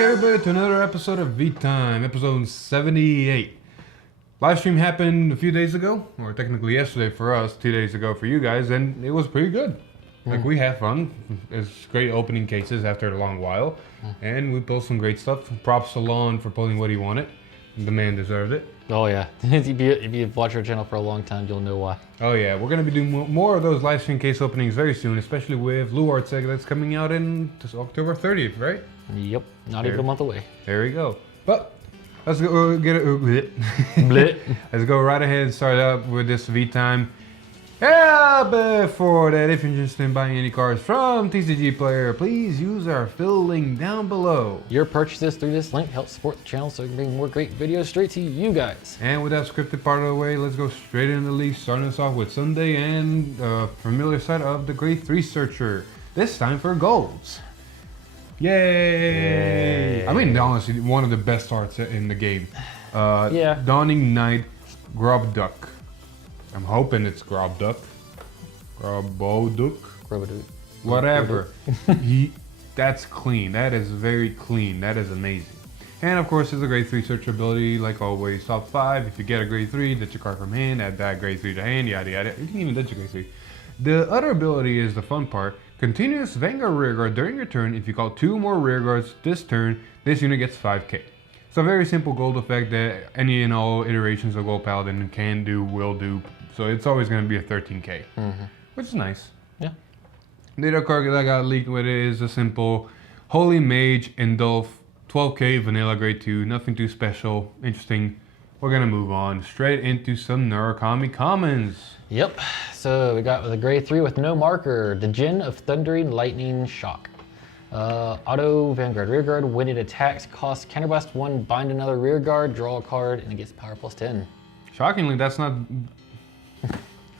everybody to another episode of V-Time, episode 78. Live stream happened a few days ago, or technically yesterday for us, 2 days ago for you guys, and it was pretty good. Like, we had fun. It's great opening cases after a long while, and we pulled some great stuff. Props to Lon for pulling what he wanted. The man deserved it. Oh yeah, if you've watched our channel for a long time, you'll know why. Oh yeah, we're going to be doing more of those live stream case openings very soon, especially with Luart Sega that's coming out in October 30th, right? Yep, not even a month away. There we go. But let's go get it. Blit. Let's go right ahead and start up with this V-Time. Yeah, before that, if you're interested in buying any cards from TCG Player, please use our fill link down below. Your purchases through this link help support the channel so we can bring more great videos straight to you guys. And with that scripted part of the way, let's go straight into the league, starting us off with Sunday and familiar side of the Grade 3 Searcher. This time for golds. Yay! I mean, honestly, one of the best arts in the game. Dawning Night Grobduck. I'm hoping it's Grobduck. Groboduk. Whatever. That's clean. That is very clean. That is amazing. And of course, it's a grade 3 search ability, like always. Top 5. If you get a grade 3, ditch your card from hand, add that grade 3 to hand, yada yada. You can even ditch a grade 3. The other ability is the fun part. Continuous Vanguard Rearguard during your turn. If you call 2 more Rearguards this turn, this unit gets 5k. It's a very simple gold effect that any and all iterations of Gold Paladin can do, will do. So it's always going to be a 13k, which is nice. Yeah. The other card that I got leaked with it is a simple Holy Mage Indulf, 12k vanilla grade 2, nothing too special, interesting. We're going to move on straight into some Murakami commons. Yep, so we got with a grade 3 with no marker, the Djinn of Thundering Lightning Shock. Auto Vanguard Rearguard, when it attacks, costs counterblast 1, bind another rearguard, draw a card, and it gets power plus 10. Shockingly, that's not...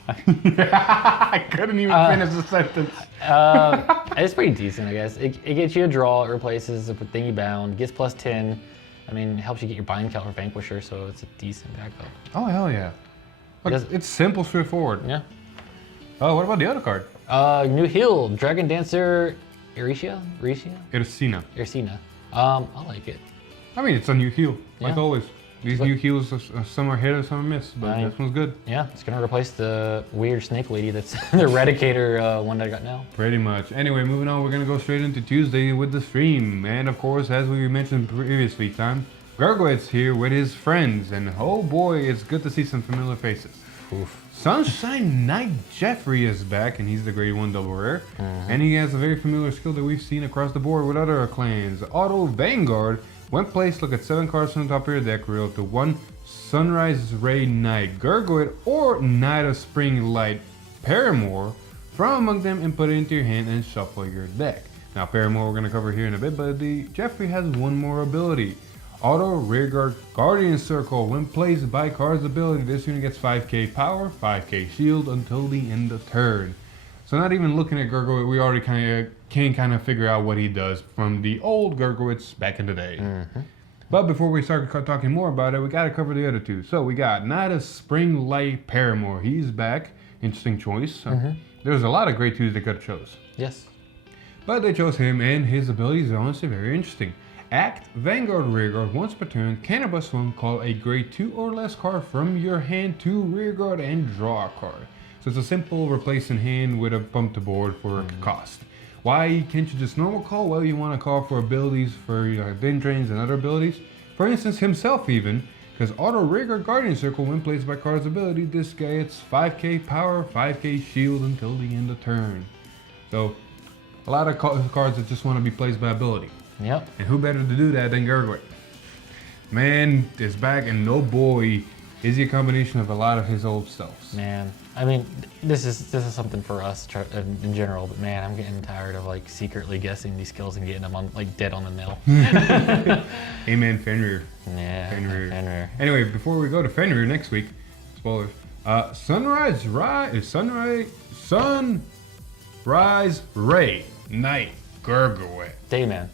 I couldn't even finish the sentence. It's pretty decent, I guess. It gets you a draw, it replaces a thing you bound, gets plus 10. I mean, it helps you get your bind count or Vanquisher, so it's a decent backup. Oh, hell yeah. Like, it's simple, straightforward. Yeah. Oh, what about the other card? New heal, Dragon Dancer Erisina? I like it. I mean, it's a new heal, like always. These new heals, some are hit and some are miss, but this one's good. Yeah, it's gonna replace the weird snake lady that's the Eradicator one that I got now. Pretty much. Anyway, moving on, we're gonna go straight into Tuesday with the stream. And of course, as we mentioned previously, Gurguit's here with his friends, and oh boy, it's good to see some familiar faces. Oof. Sunshine Knight Jeffrey is back, and he's the grade 1 double rare. And he has a very familiar skill that we've seen across the board with other clans. Auto Vanguard. When placed, look at 7 cards from the top of your deck, reveal to 1 Sunrise Ray Knight Gurguit or Knight of Spring Light Paramore from among them and put it into your hand and shuffle your deck. Now Paramore we're going to cover here in a bit, but the Jeffrey has one more ability. Auto Rearguard Guardian Circle. When placed by card's ability, this unit gets 5k power, 5k shield until the end of turn. So not even looking at Gurguit, we already can figure out what he does from the old Gurguits back in the day. But before we start talking more about it, we got to cover the other two. So we got Knight of Spring Light Paramore. He's back. Interesting choice. There's a lot of grade 2s they could have chose. Yes. But they chose him, and his abilities are honestly very interesting. Act Vanguard Rearguard once per turn, counterblast 1, call a grade 2 or less card from your hand to Rearguard and draw a card. So it's a simple replace in hand with a bump to board for cost. Why can't you just normal call? Well, you want to call for abilities for Dendrains and other abilities. For instance, himself even, because Auto Rearguard Guardian Circle, when placed by card's ability, this guy gets 5k power, 5k shield until the end of turn. So, a lot of cards that just want to be placed by ability. Yep. And who better to do that than Gurguit? Man is back, and no boy is he a combination of a lot of his old selves. Man, I mean, this is something for us in general, but man, I'm getting tired of like secretly guessing these skills and getting them on like dead on the nail. Amen, Fenrir. Yeah, Fenrir. Anyway, before we go to Fenrir next week, spoilers. Sunrise Ray Knight Gurguit. Dayman.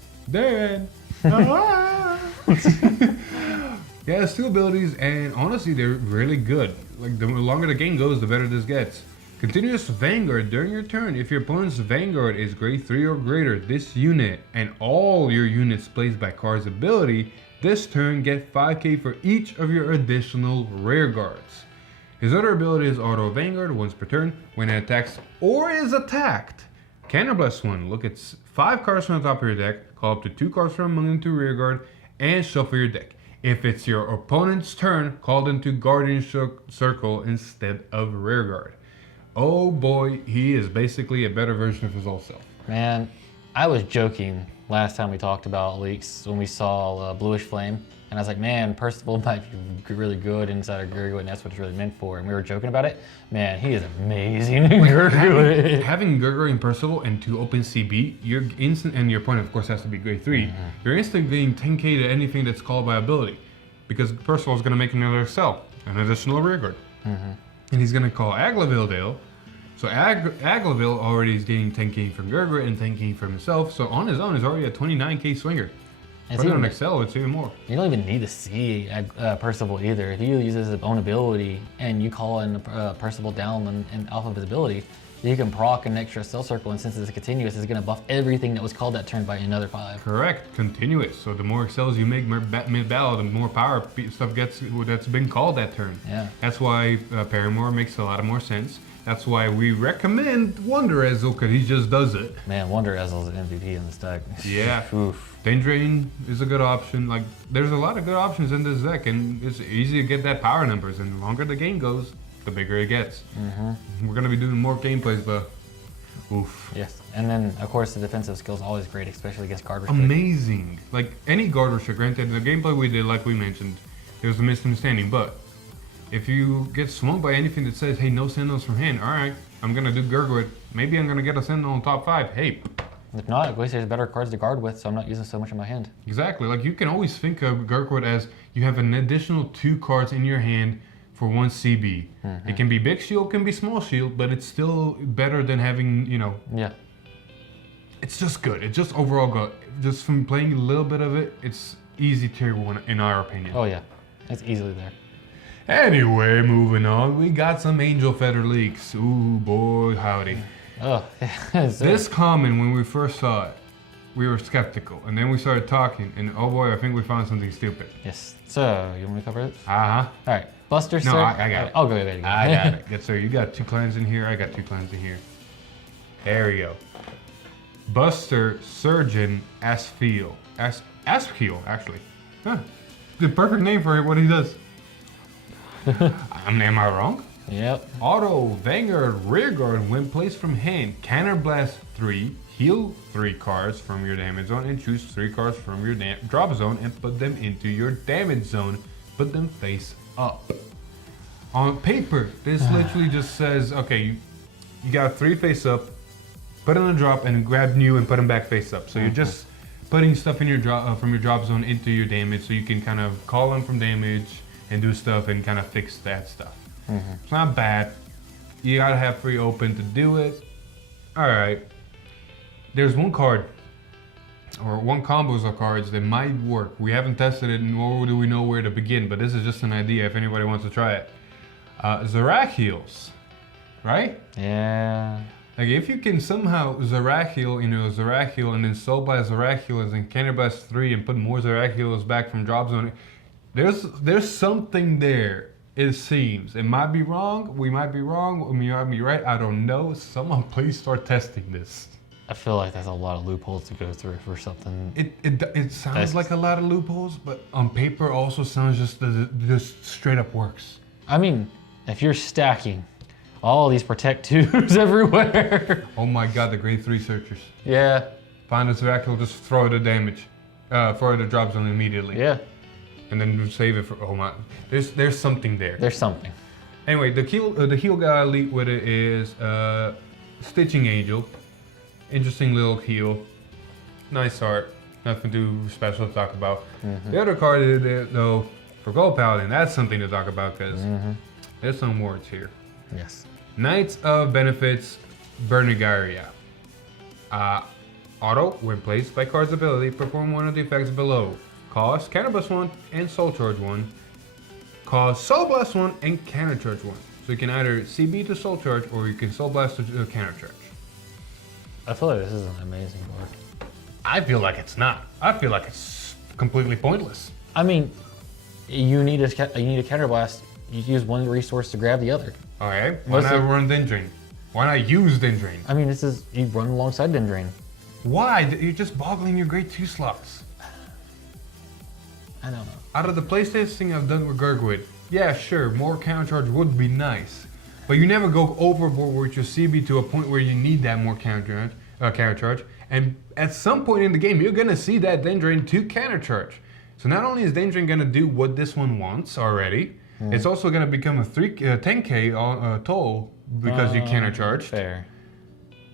He has 2 abilities, and honestly, they're really good. Like, the longer the game goes, the better this gets. Continuous Vanguard during your turn. If your opponent's Vanguard is grade 3 or greater, this unit and all your units placed by card's ability this turn get 5k for each of your additional rear guards. His other ability is Auto Vanguard once per turn. When it attacks or is attacked, Counterblast 1. Look at 5 cards from the top of your deck, call up to 2 cards from among them to rearguard, and shuffle your deck. If it's your opponent's turn, call them to Guardian Circle instead of rearguard. Oh boy, he is basically a better version of his old self. Man, I was joking last time we talked about leaks when we saw Bluish Flame. And I was like, man, Percival might be really good inside of Gurguit, and that's what it's really meant for. And we were joking about it. Man, he is amazing in Gurguit. Having Gurguit and Percival and 2 open CB, you're instant, and your opponent, of course, has to be grade 3. You're instantly getting 10k to anything that's called by ability. Because Percival is going to make another Excel, an additional rearguard. And he's going to call Aglaville. So Aglaville already is getting 10k from Gurguit and 10k from himself. So on his own, he's already a 29k swinger. Put it on Excel, it's even more. You don't even need to see Percival either. If you use his own ability and you call in Percival down and off of his ability, you can proc an extra cell circle, and since it's continuous, it's going to buff everything that was called that turn by another 5. Correct, continuous. So the more Excels you make mid-battle, the more power stuff gets that's been called that turn. Yeah. That's why Paramore makes a lot of more sense. That's why we recommend Wonder Ezel, because he just does it. Man, Wonder Ezel's an MVP in this deck. Yeah. Oof. Dandrain is a good option. Like, there's a lot of good options in this deck, and it's easy to get that power numbers. And the longer the game goes, the bigger it gets. We're gonna be doing more gameplays, but oof. Yes, and then of course the defensive skill is always great, especially against guard restrict. Amazing. Like any guard restrict. Granted, the gameplay we did, like we mentioned, there was a misunderstanding, but if you get swung by anything that says, hey, no Sentinels from hand, all right, I'm gonna do Gurguit. Maybe I'm gonna get a Sentinel in top 5. Hey. If not, at least there's better cards to guard with, so I'm not using so much in my hand. Exactly. Like, you can always think of Gurguit as you have an additional 2 cards in your hand for 1 CB. It can be big shield, can be small shield, but it's still better than having, you know. Yeah. It's just good. It's just overall good. Just from playing a little bit of it, it's easy tier 1 in our opinion. Oh yeah, it's easily there. Anyway, moving on, we got some Angel Feather leaks. Ooh, boy, howdy. Oh, This common, when we first saw it, we were skeptical, and then we started talking, and oh boy, I think we found something stupid. Yes. So, you want me to cover it? All right. Buster, No, sir. I got it. Oh, go ahead. I got it. Yes, sir. You got 2 clans in here. I got 2 clans in here. There we go. Buster, Surgeon, Aspheal. Aspheal, actually. Huh. The perfect name for what he does. Am I wrong? Yep. Auto Vanguard Rearguard when placed from hand. Counterblast 3. Heal 3 cards from your damage zone and choose 3 cards from your drop zone and put them into your damage zone. Put them face up. On paper, this literally just says, okay, you got 3 face up, put it on a drop and grab new and put them back face up. So you're just putting stuff in your drop from your drop zone into your damage, so you can kind of call them from damage and do stuff and kind of fix that stuff. It's not bad. You gotta have free open to do it. All right. There's one card, or one combos of cards that might work. We haven't tested it, nor do we know where to begin, but this is just an idea if anybody wants to try it. Zerachiels, right? Yeah. Like, if you can somehow Zerachiel into a Zerachiel and then Soul Blast Zerachiels and Counterblast 3 and put more Zerachiels back from drop zone, there's something there, it seems. It might be wrong, we might be wrong, we might be right, I don't know. Someone please start testing this. I feel like that's a lot of loopholes to go through for something. It sounds like a lot of loopholes, but on paper also sounds just straight up works. I mean, if you're stacking all these protect 2s everywhere. Oh my god, the grade 3 searchers. Yeah. Find a Zerachiel, just throw the damage. Throw the drop zone immediately. Yeah. And then save it for, oh my, there's something there. There's something. Anyway, the heal guy elite with it is Stitching Angel. Interesting little heal. Nice art. Nothing too special to talk about. The other card is there, though, for Gold Paladin, that's something to talk about because there's some words here. Yes. Knights of Benefits, Bernigaria. Auto, when placed by card's ability, perform one of the effects below. Cost Counterblast 1 and Soul Charge 1. Cost Soul Blast 1 and Counter Charge 1. So you can either CB to Soul Charge or you can Soul Blast to Counter Charge. I feel like this is an amazing board. I feel like it's not. I feel like it's completely pointless. I mean, you need a Counter Blast. You use one resource to grab the other. Okay, why not run Dendrain? Why not use Dendrain? I mean, you run alongside Dendrain. Why? You're just boggling your grade 2 slots. I don't know. Out of the playtesting I've done with Gurguit, yeah, sure, more counter charge would be nice. But you never go overboard with your CB to a point where you need that more counter charge. And at some point in the game, you're going to see that Dendrain to counter charge. So not only is Dendrain going to do what this one wants already, it's also going to become a 10k toll because you counter charge. Fair.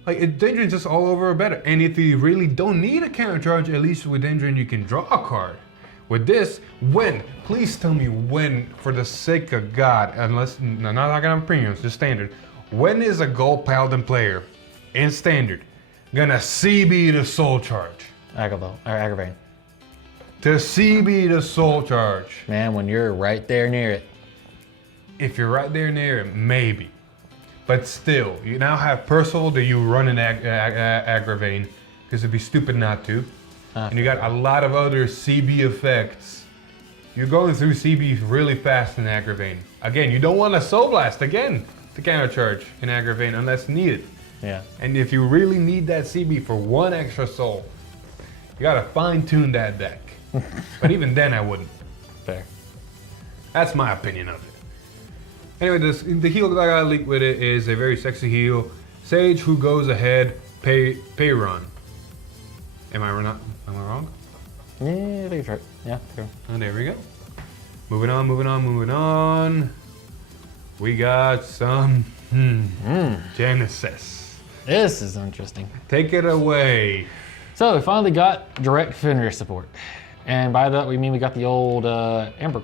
Like, Dendrain's just all over better. And if you really don't need a counter charge, at least with Dendrain you can draw a card. With this, when? Please tell me when, for the sake of God, unless, no, not talking about premiums, just standard. When is a Gold Paladin player in standard gonna CB the Soul Charge? Aggravate. To CB the Soul Charge. Man, when you're right there near it. If you're right there near it, maybe. But still, you now have Percival that you run in Aggravate, because it'd be stupid not to. And you got a lot of other CB effects. You're going through CB really fast in Aggravate. Again, you don't want a Soul Blast again to counter charge in Aggravate unless needed. Yeah. And if you really need that CB for one extra soul, you gotta fine tune that deck. But even then, I wouldn't. Fair. That's my opinion of it. Anyway, the heal that I got leaked with it is a very sexy heal. Sage who goes ahead, pay run. Am I wrong? Yeah, I think it's right. Yeah, true. Oh, there we go. Moving on. We got some Genesis. This is interesting. Take it away. So we finally got direct Fenrir support. And by that we mean we got the old Amber.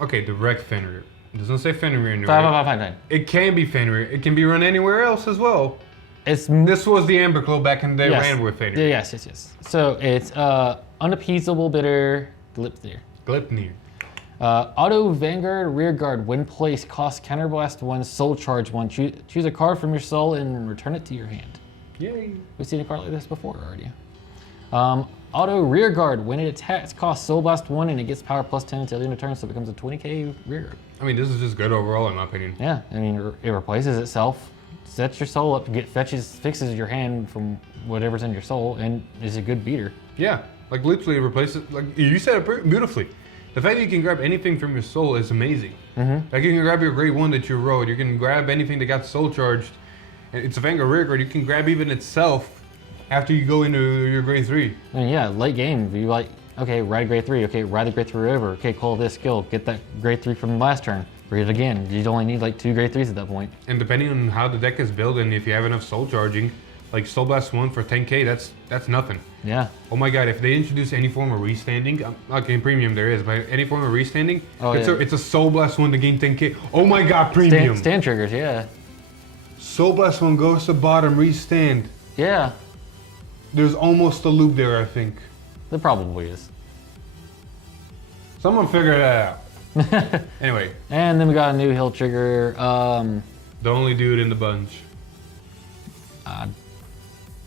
Okay, direct Fenrir. It doesn't say Fenrir anywhere. Fine. It can be Fenrir. It can be run anywhere else as well. This was the Amber Claw back in the day, ran with Fenrir. Yes. So it's Unappeasable Bitter Gleipnir. Auto Vanguard Rearguard. When placed, cost Counterblast 1, Soul Charge 1. Choose a card from your soul and return it to your hand. Yay. We've seen a card like this before already. Auto Rearguard. When it attacks, costs Soul Blast 1 and it gets power plus 10 until the end of turn, so it becomes a 20k Rearguard. I mean, this is just good overall in my opinion. Yeah, I mean, it replaces itself, sets your soul up, fixes your hand from whatever's in your soul, and is a good beater. Yeah, like literally replaces, like you said it beautifully. The fact that you can grab anything from your soul is amazing. Like you can grab your grade 1 that you rode, you can grab anything that got soul charged. It's a Vanguard Rearguard, you can grab even itself after you go into your grade 3. I mean, yeah, late game, if you like, okay, ride grade 3, okay, ride the grade 3 over, okay, call this skill, get that grade 3 from last turn, read it again. You'd only need like 2 grade 3s at that point. And depending on how the deck is built and if you have enough soul charging, like Soul Blast 1 for 10k, that's nothing. Yeah. Oh my god, if they introduce any form of restanding, okay, in premium there is, but any form of restanding, it's a Soul Blast 1 to gain 10k. Oh my god, premium. Stand triggers, yeah. Soul Blast 1 goes to bottom, restand. Yeah. There's almost a loop there, I think. There probably is. Someone figure that out. Anyway. And then we got a new heal trigger. The only dude in the bunch.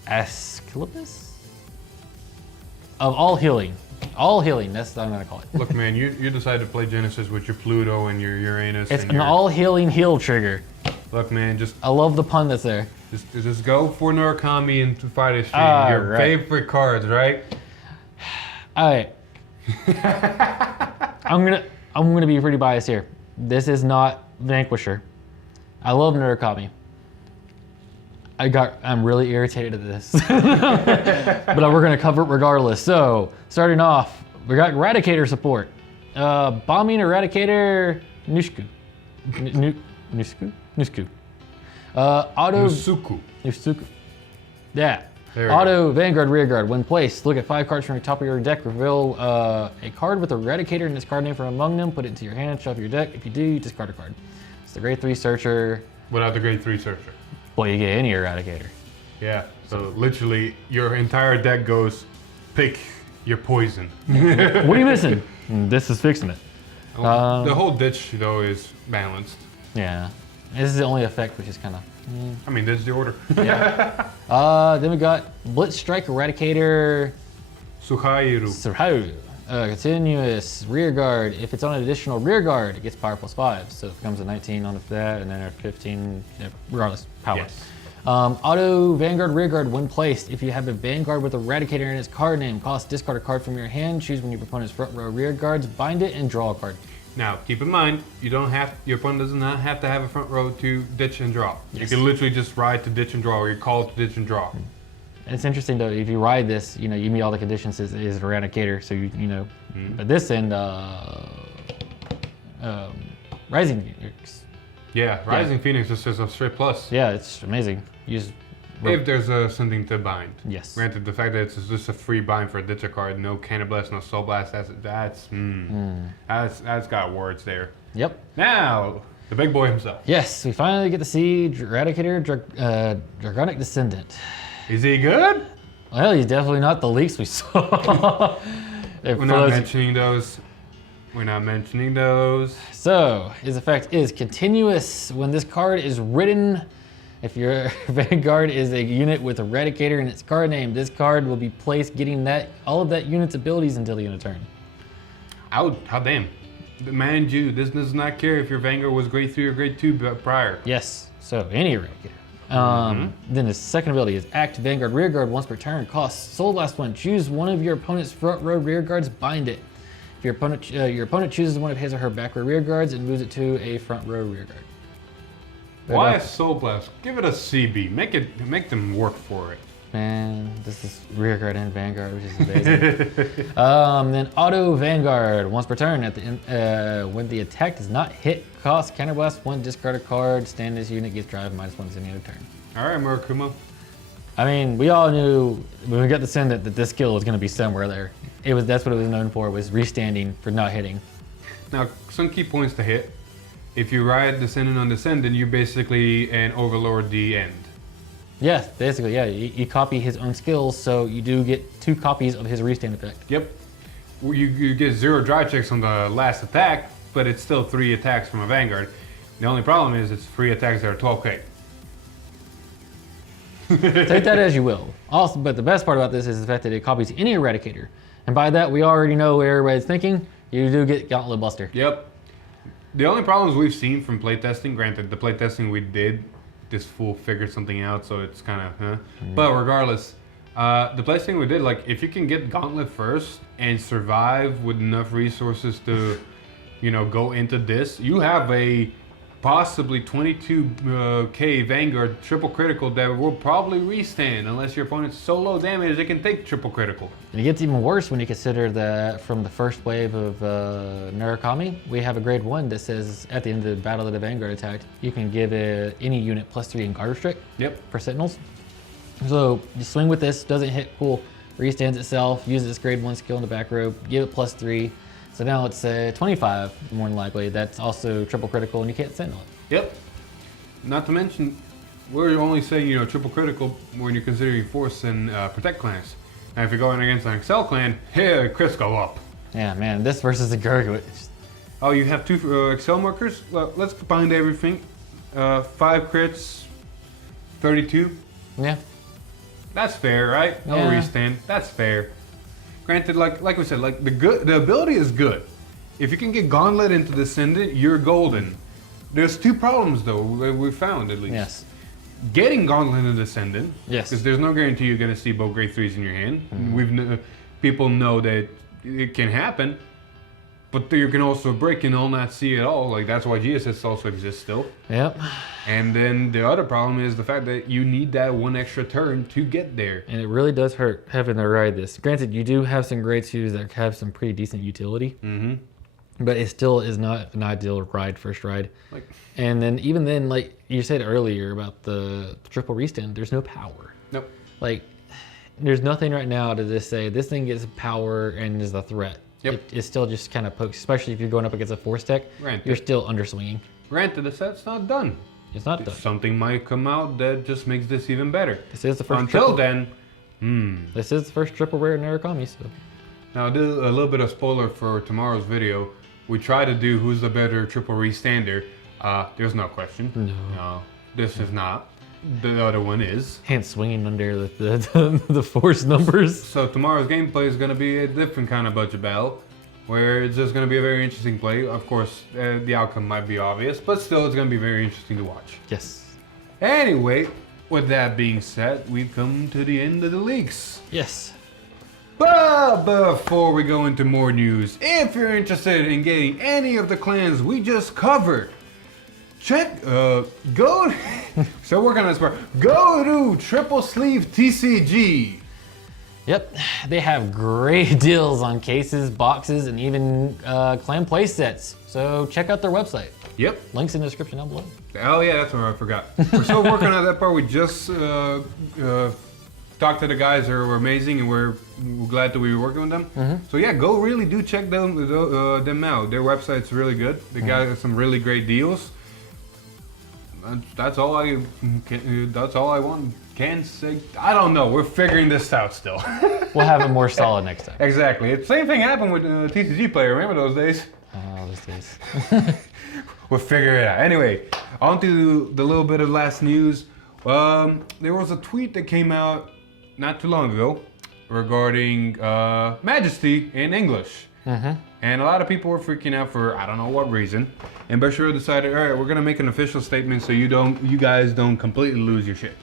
Asclepius? Of all healing. All healing, that's what I'm gonna call it. Look man, you decided to play Genesis with your Pluto and your Uranus. It's and an all healing heal trigger. Look man, I love the pun that's there. Just go for Murakami and Fighter Stream. Your favorite cards, right? Alright. I'm gonna be pretty biased here. This is not Vanquisher. I love Murakami. I'm really irritated at this. But we're gonna cover it regardless. So, starting off, we got Eradicator support. Bombing Eradicator Nushku. Nusku. Nusuku. Yeah. Auto Vanguard Rearguard. When placed, look at 5 cards from the top of your deck. Reveal a card with Eradicator and its card name from among them. Put it into your hand. Shuffle your deck. If you do, you discard a card. It's the grade 3 searcher. Without the grade 3 searcher. Well, you get any Eradicator. Yeah. So literally, your entire deck goes, pick your poison. What are you missing? This is fixing it. The whole ditch though is balanced. Yeah. This is the only effect, which is kind of. I mean, that's the order. Yeah. Then we got Blitz Strike Eradicator. Suhairu. Surhau. Continuous rear guard. If it's on an additional rear guard, it gets power +5. So it becomes a 19 on that, and then a 15, regardless, power. Yes. Auto Vanguard Rearguard when placed. If you have a Vanguard with Eradicator in its card name, discard a card from your hand, choose one of your opponent's front row rear guards, bind it, and draw a card. Now, keep in mind, your opponent does not have to have a front row to ditch and draw. Yes. You can literally just ride to ditch and draw, or you call to ditch and draw. And it's interesting though, if you ride this, you meet all the conditions is Eradicator, so but this and Rising Phoenix. Yeah, Rising Phoenix is just a straight plus. Yeah, it's amazing. You just If there's something to bind. Yes. Granted, the fact that it's just a free bind for a ditcher card, no Cannon Blast, no Soul Blast, that's got words there. Yep. Now, the big boy himself. Yes, we finally get to see Eradicator, Dragonic Descendant. Is he good? Well, he's definitely not the leaks we saw. We're not mentioning those. We're not mentioning those. So, his effect is continuous. When this card is written, if your Vanguard is a unit with Eradicator in its card name, this card will be placed getting all of that unit's abilities until the end of turn. How damn. Mind you, this does not care if your Vanguard was grade 3 or grade 2 prior. Yes, so any Eradicator. Then his second ability is Act Vanguard Rearguard once per turn. Costs Soul Blast 1. Choose one of your opponent's front row rear guards, bind it. If your opponent chooses one of his or her back row rear guards and moves it to a front row rear guard. Why a Soul Blast? Give it a CB. Make them work for it. Man, this is Rearguard and Vanguard, which is amazing. Then Auto Vanguard once per turn. At the end, when the attack does not hit, cost Counterblast 1, discard a card. Stand this unit gets drive -1 to any other turn. All right, Murakumo. I mean, we all knew when we got Descendant that this skill was going to be somewhere there. That's what it was known for, was restanding for not hitting. Now, some key points to hit. If you ride Descendant on Descendant, you're basically an Overlord the end. Yes, basically, yeah. You copy his own skills, so you do get 2 copies of his restand effect. Yep. You get 0 dry checks on the last attack, but it's still 3 attacks from a Vanguard. The only problem is it's 3 attacks that are 12k. Take that as you will. Also, but the best part about this is the fact that it copies any Eradicator. And by that, we already know where everybody's thinking. You do get Gauntlet Buster. Yep. The only problems we've seen from playtesting, granted, the playtesting we did, this fool figured something out, so it's kind of, But regardless, the playtesting we did, like, if you can get Gauntlet first and survive with enough resources to, go into this, you have a possibly 22k Vanguard triple critical that will probably restand unless your opponent's so low damage they can take triple critical. And it gets even worse when you consider that from the first wave of Murakami, we have a grade 1 that says at the end of the battle that the Vanguard attacked, you can give any unit +3 in guard restrict. Yep. For Sentinels. So you swing with this, doesn't hit, cool, restands itself, uses its grade 1 skill in the back row, give it +3. So now it's 25, more than likely. That's also triple critical and you can't Sentinel it. Yep. Not to mention, we're only saying, triple critical when you're considering Force and Protect clans. And if you're going against an Excel clan, hey, crits go up. Yeah, man, this versus the Gurguit. Oh, you have 2 Excel markers? Well, let's combine everything. 5 crits, 32. Yeah. That's fair, right? No Yeah. restand. That's fair. Granted, like we said, like the ability is good. If you can get Gauntlet into Descendant, you're golden. There's 2 problems though we found at least. Yes. Getting Gauntlet into Descendant. Yes. Because there's no guarantee you're gonna see both grade 3s in your hand. People know that it can happen, but you can also break and all not see it all. Like that's why GSS also exists still. Yep. And then the other problem is the fact that you need that 1 extra turn to get there. And it really does hurt having to ride this. Granted, you do have some grade 2s that have some pretty decent utility. But it still is not an ideal ride, first ride. And then even then, like you said earlier about the triple restand, there's no power. Nope. Like, there's nothing right now to just say this thing gets power and is a threat. Yep. It still just kind of pokes, especially if you're going up against a Force deck. Granted. You're still underswinging. Granted, the set's not done. It's not done. Something might come out that just makes this even better. This is the first. Until then, This is the first triple rare Murakami, so. Now, I'll do a little bit of spoiler for tomorrow's video. We try to do who's the better triple restander. There's no question. No, this is not. The other one is. Hands swinging under the force numbers. So tomorrow's gameplay is going to be a different kind of budget battle, where it's just going to be a very interesting play. Of course, the outcome might be obvious, but still it's going to be very interesting to watch. Yes. Anyway, with that being said, we've come to the end of the leaks. Yes. But before we go into more news, if you're interested in getting any of the clans we just covered, go, so working on this part, go to Triple Sleeve TCG. Yep, they have great deals on cases, boxes, and even clan play sets. So check out their website. Yep. Links in the description down below. Oh yeah, that's what I forgot. We're still working on that part. We just talked to the guys who were amazing, and we're glad that we were working with them. So yeah, go really do check them out. Their website's really good. They got some really great deals. That's all I can say. I don't know. We're figuring this out still. We'll have it more solid next time. Exactly. The same thing happened with TCG Player. Remember those days? Oh, those days. We'll figure it out. Anyway, on to the little bit of last news. There was a tweet that came out not too long ago regarding Majesty in English. And a lot of people were freaking out for I don't know what reason. And Bashir decided, all right, we're gonna make an official statement so you guys don't completely lose your shit.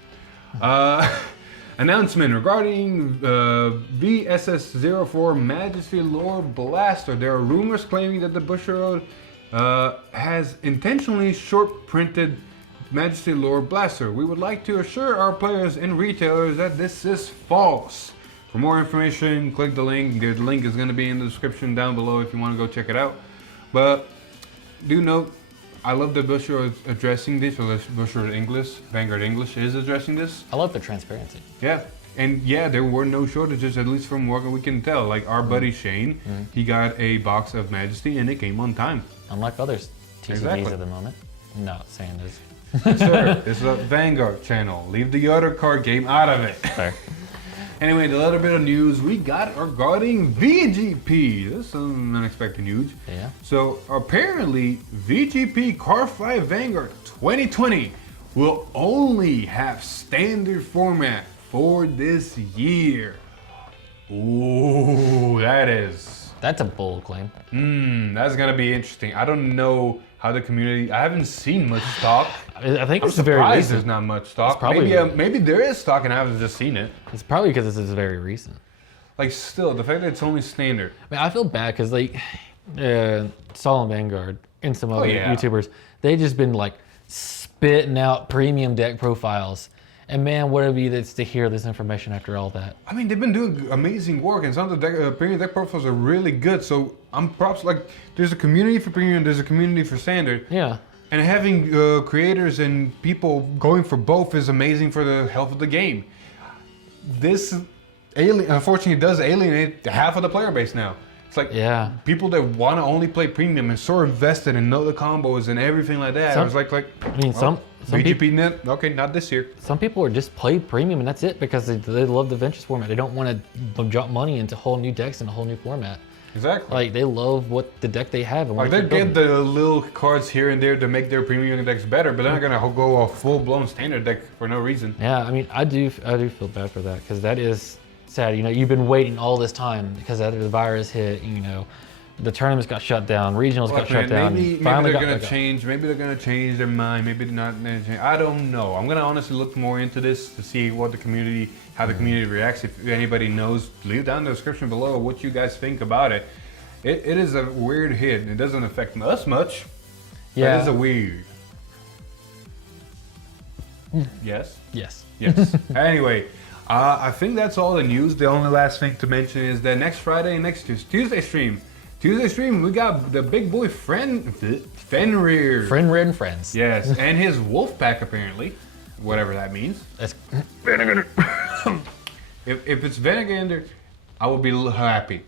Announcement regarding VSS04 Majesty Lore Blaster. There are rumors claiming that the Bushiroad has intentionally short printed Majesty Lore Blaster. We would like to assure our players and retailers that this is false. For more information, click the link. The link is going to be in the description down below if you want to go check it out. But do note, I love that Bushiroad is addressing this, or Bushiroad English, Vanguard English is addressing this. I love the transparency. Yeah, and yeah, there were no shortages, at least from what we can tell. Like our buddy Shane, he got a box of Majesty and it came on time. Unlike others TCGs Exactly. at the moment. Not saying this. Yes, sir. This is a Vanguard channel. Leave the other card game out of it. Fair. Anyway, the little bit of news we got regarding VGP. This is some unexpected news. Yeah. So apparently, VGP Car 5 Vanguard 2020 will only have standard format for this year. Ooh, That's a bold claim. that's gonna be interesting. I don't know how the community. I haven't seen much stock. I think I'm it's very surprised recent. there's not much stock. probably- Maybe there is stock and I haven't just seen it. It's probably because this is very recent. Like still, the fact that it's only standard. I mean, I feel bad because like Solid Vanguard and some other yeah. YouTubers, they just been like spitting out premium deck profiles. And man, what it be that's to hear this information after all that. I mean, they've been doing amazing work, and some of the premium deck profiles are really good. So I'm props. Like, there's a community for premium, there's a community for standard. Yeah. And having creators and people going for both is amazing for the health of the game. This unfortunately does alienate half of the player base now. It's like people that want to only play premium and so invested and know the combos and everything like that. I was like, I mean, some VGP net, okay, not this year. Some people are just play premium and that's it because they love the Ventress format. They don't want to drop money into whole new decks and a whole new format. Exactly. Like they love what the deck they have. And like they get the little cards here and there to make their premium decks better, but they're not gonna go a full-blown standard deck for no reason. Yeah, I mean, I do feel bad for that because that is sad. You know, you've been waiting all this time because after the virus hit, you know, the tournaments got shut down, regionals got shut down. Maybe they're gonna change. Maybe they're gonna change their mind. Maybe they're not gonna change. I don't know. I'm gonna honestly look more into this to see what the community, how the community reacts. If anybody knows, leave down in the description below what you guys think about it. It is a weird hit. It doesn't affect us much. Yeah, it is a weird. Yes. Yes. Yes. Anyway. I think that's all the news. The only last thing to mention is that next Friday and next Tuesday stream, we got the big boy Fenrir. Fenrir and friends. Yes, and his wolf pack apparently, whatever that means. That's Venegander. if it's Venegander, I will be happy.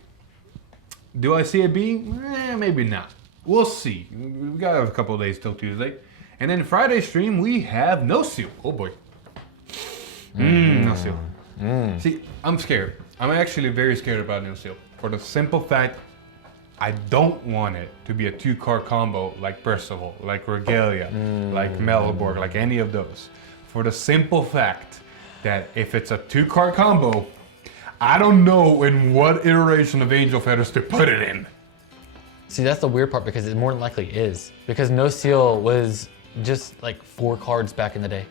Do I see it being? Maybe not. We'll see. We got a couple of days till Tuesday. And then Friday stream, we have No Seal. Oh boy. No Seal. See, I'm scared. I'm actually very scared about No Seal. For the simple fact, I don't want it to be a 2-card combo like Percival, like Regalia, like Melborg, like any of those. For the simple fact that if it's a 2-card combo, I don't know in what iteration of Angel Feathers to put it in. See, that's the weird part because it more than likely is. Because No Seal was just like 4 cards back in the day.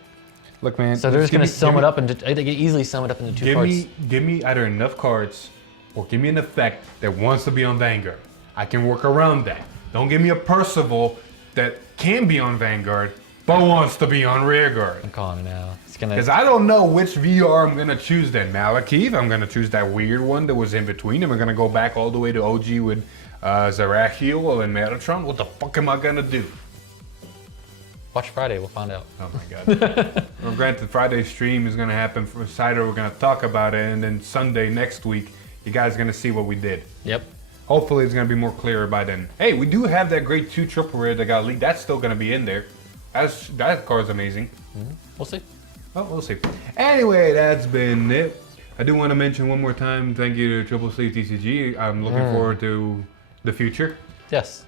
Look, man. So they're just gonna sum it up into, they can easily sum it up into 2 cards. Give me either enough cards or give me an effect that wants to be on Vanguard. I can work around that. Don't give me a Percival that can be on Vanguard, but wants to be on Rearguard. I'm calling it now. It's gonna. Because I don't know which VR I'm gonna choose then. Malekith, I'm gonna choose that weird one that was in between. Am I gonna go back all the way to OG with Zerachiel and Metatron? What the fuck am I gonna do? Watch Friday, we'll find out. Oh my god. Well, granted, Friday's stream is gonna happen for Cider. We're gonna talk about it, and then Sunday next week, you guys are gonna see what we did. Yep. Hopefully it's gonna be more clear by then. Hey, we do have that great 2 triple rare that got leaked. That's still gonna be in there. That card's amazing. We'll see. Oh, we'll see. Anyway, that's been it. I do want to mention one more time, thank you to Triple C TCG. I'm looking forward to the future. Yes.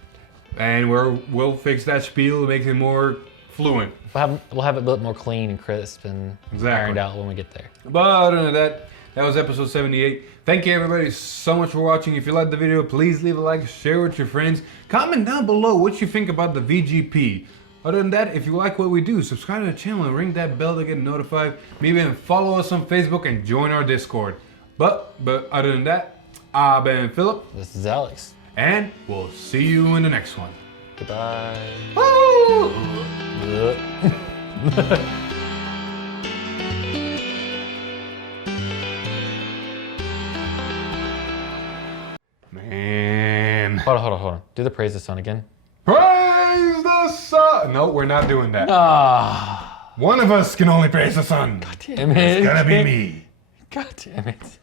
And we'll fix that spiel, make it more fluent. We'll have it a bit more clean and crisp and ironed out when we get there. But other than that, that was episode 78. Thank you everybody so much for watching. If you liked the video, please leave a like, share with your friends. Comment down below what you think about the VGP. Other than that, if you like what we do, subscribe to the channel and ring that bell to get notified. Maybe even follow us on Facebook and join our Discord. But other than that, I've been Philip. This is Alex. And we'll see you in the next one. Goodbye. Woo! Man. Hold on. Do the Praise the Sun again. Praise the sun! No, we're not doing that. Ah. One of us can only praise the sun. God damn it. It's gonna be me. God damn it.